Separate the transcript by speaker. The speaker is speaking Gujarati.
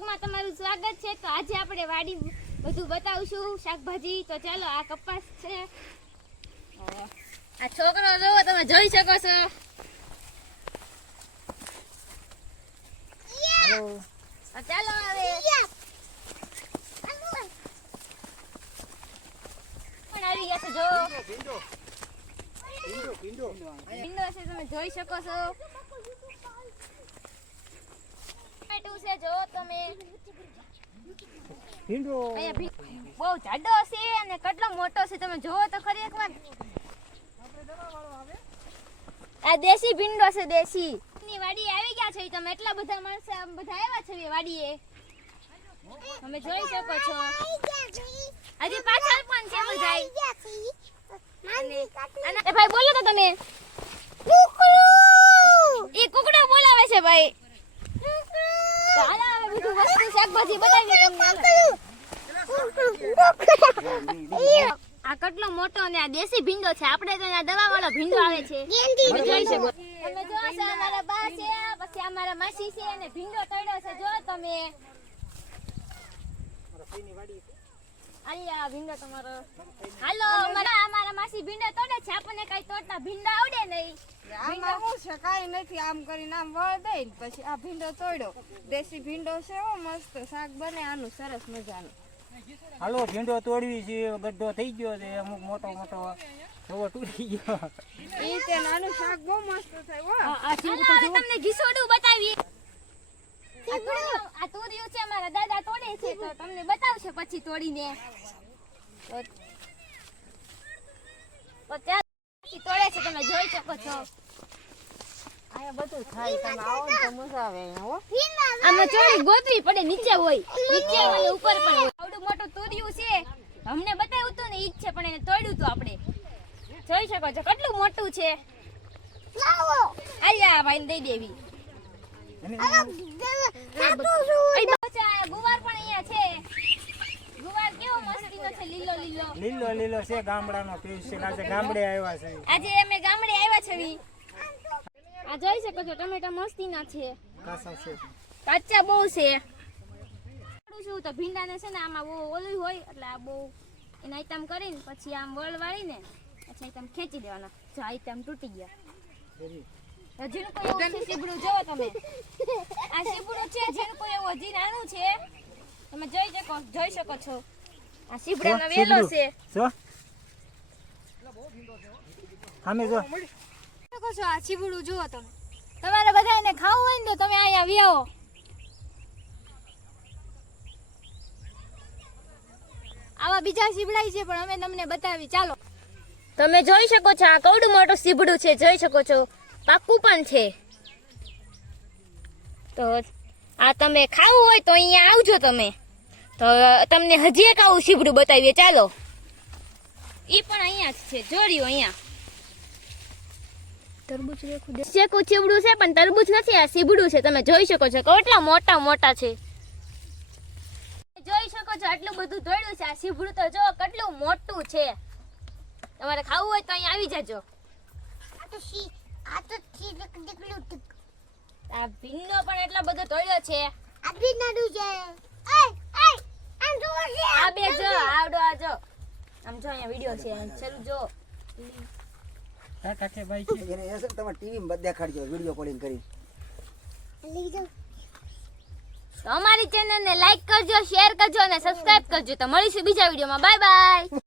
Speaker 1: વ્લોગમાં તમારું સ્વાગત છે. તો આજે આપણે વાડી બધું બતાવશું. શાકભાજી તો ચાલો આ કપાસ છે. આ છોકરો જોવો તમે જોઈ શકો છો. ચાલો હવે પણ આવી ગયા છે? જો ભીંડો છે તમે જોઈ શકો છો ટમેટું છે જો તમે અહીંયા ભી- બહુ જાડો છે અને કેટલો મોટો છે તમે જોવો તો ખરી એકવાર આ દેશી ભીંડો છે દેશી. ની વાડી આવી ગયા છે તમે એટલા બધા માણસો બધા આવ્યા છે એ વાડીએ? તમે જોઈ શકો છો. હજી પાછળ પણ છે બધાય. અને ભાઈ બોલો તો તમે એ કુકડો બોલાવે છે ભાઈ તો હાલો શાકભાજી તમને આ કેટલો મોટો અને આ દેશી ભીંડો છે. આપણે તો અહીંયા દવા વાળો ભીંડો આવે છે. તમે જોઈ શકો તમે જો છો અમારા બા છે પછી અમારા માસી છે અને ભીંડો તળ્યો છે. જો તમે આલિયા ભીંડો તમારો. હાલો અમારા અમારા માસી ભીંડા તોડે છે. આપણને કઈ તોડતા ભીંડા આવડે નહીં.
Speaker 2: આમાં શું છે? કાઈ નથી. આમ કરીને આમ વળ દઈ પછી આ ભીંડો તોડ્યો. દેશી ભીંડો છે એવો મસ્ત શાક બને આનું સરસ મજાનું.
Speaker 3: હાલો ભીંડો તોડવી છે. ગड्ढો થઈ ગયો છે. અમુક મોટો મોટો તૂટી ગયો.
Speaker 2: ઈ તે શાક બહુ મસ્ત થાય હો.
Speaker 1: તમને ઘીસોડું બતાવીએ. આ તુરિયું છે અમારા દાદા તોડે છે તો તમને બતાવશે પછી તોડીને. તો તો ત્યાં પછી તોડે છે તમે જોઈ શકો છો.
Speaker 2: અહીંયા બધું થાય તમે આવો તો મજા આવે હો.
Speaker 1: આમાં ચોરી ગોતવી પડે નીચે હોય. નીચે અને ઉપર પણ હોય. આવડું મોટું તુરિયું છે. અમને બતાવ્યું હતું ને ઈ જ છે પણ એને તોડ્યું હતું આપણે. જોઈ શકો છો કેટલું મોટું છે. આયા ભાઈ દઈ દેવી. લીલો લીલો.
Speaker 3: લીલો લીલો છે ગામડાનો પીસ છે આજે ગામડે આવ્યા છે.
Speaker 1: આજે અમે ગામડે આવ્યા છે વી. આ જોઈ શકો છો ટમેટા મસ્તીના છે.
Speaker 3: કાચા છે?
Speaker 1: કાચા બહુ છે. થોડું શું તો ભીંડાને છે ને આમાં બહુ ઓલું હોય એટલે આ બહુ એને આઈટમ કરીને પછી આમ વળ વાળીને પછી આઈટમ ખેંચી દેવાના. જો આઈટમ તૂટી ગયા. હજી કોઈ એવું સીબડું જોવો તમે. આ સીબડું છે જેનું કોઈ એવું હજી નાનું છે. તમે જોઈ શકો જોઈ શકો છો. આ સીબડાનો વેલો છે.
Speaker 3: જો. સામે જો.
Speaker 1: શકો છો આ સીબડું જુઓ તમે. તમારે બધાને ખાવું હોય ને તો તમે અહીંયા વ્યાવો આવા. બીજા સીબડાઈ છે પણ અમે તમને બતાવી. ચાલો. તમે જોઈ શકો છો આ કવડું મોટું સીબડું છે જોઈ શકો છો. પાકું પણ છે. તો આ તમે ખાવું હોય તો અહીંયા આવજો તમે. તો તમને હજી એક આવું સીબડું બતાવીએ. ચાલો. એ પણ અહીંયા જ છે. જોડ્યું અહીંયા. તરબૂચ શેકું ચીવડું છે પણ તરબૂચ નથી આ સીબડું છે. તમે જોઈ શકો છો કેટલા મોટા મોટા છે. જોઈ શકો છો આટલું બધું દોડ્યું છે. આ સીબડું તો જો કેટલું મોટું છે. તમારે ખાવું હોય તો અહીંયા આવી જાજો. આ ભીંડો પણ એટલો બધો દોડ્યો છે. આ બે જો આવડો આ જો. આમ જો અહીંયા વિડિયો છે ચાલુ જો.
Speaker 3: ટાટા કે ભાઈ છે.
Speaker 4: એને એસે ને તમે ટીવી માં દેખાડજો વિડિયો કોલિંગ કરી
Speaker 1: તો અમારી ચેનલને લાઈક કરજો શેર કરજો અને સબસ્ક્રાઇબ કરજો. તો મળીશું બીજા વિડીયોમાં. Bye bye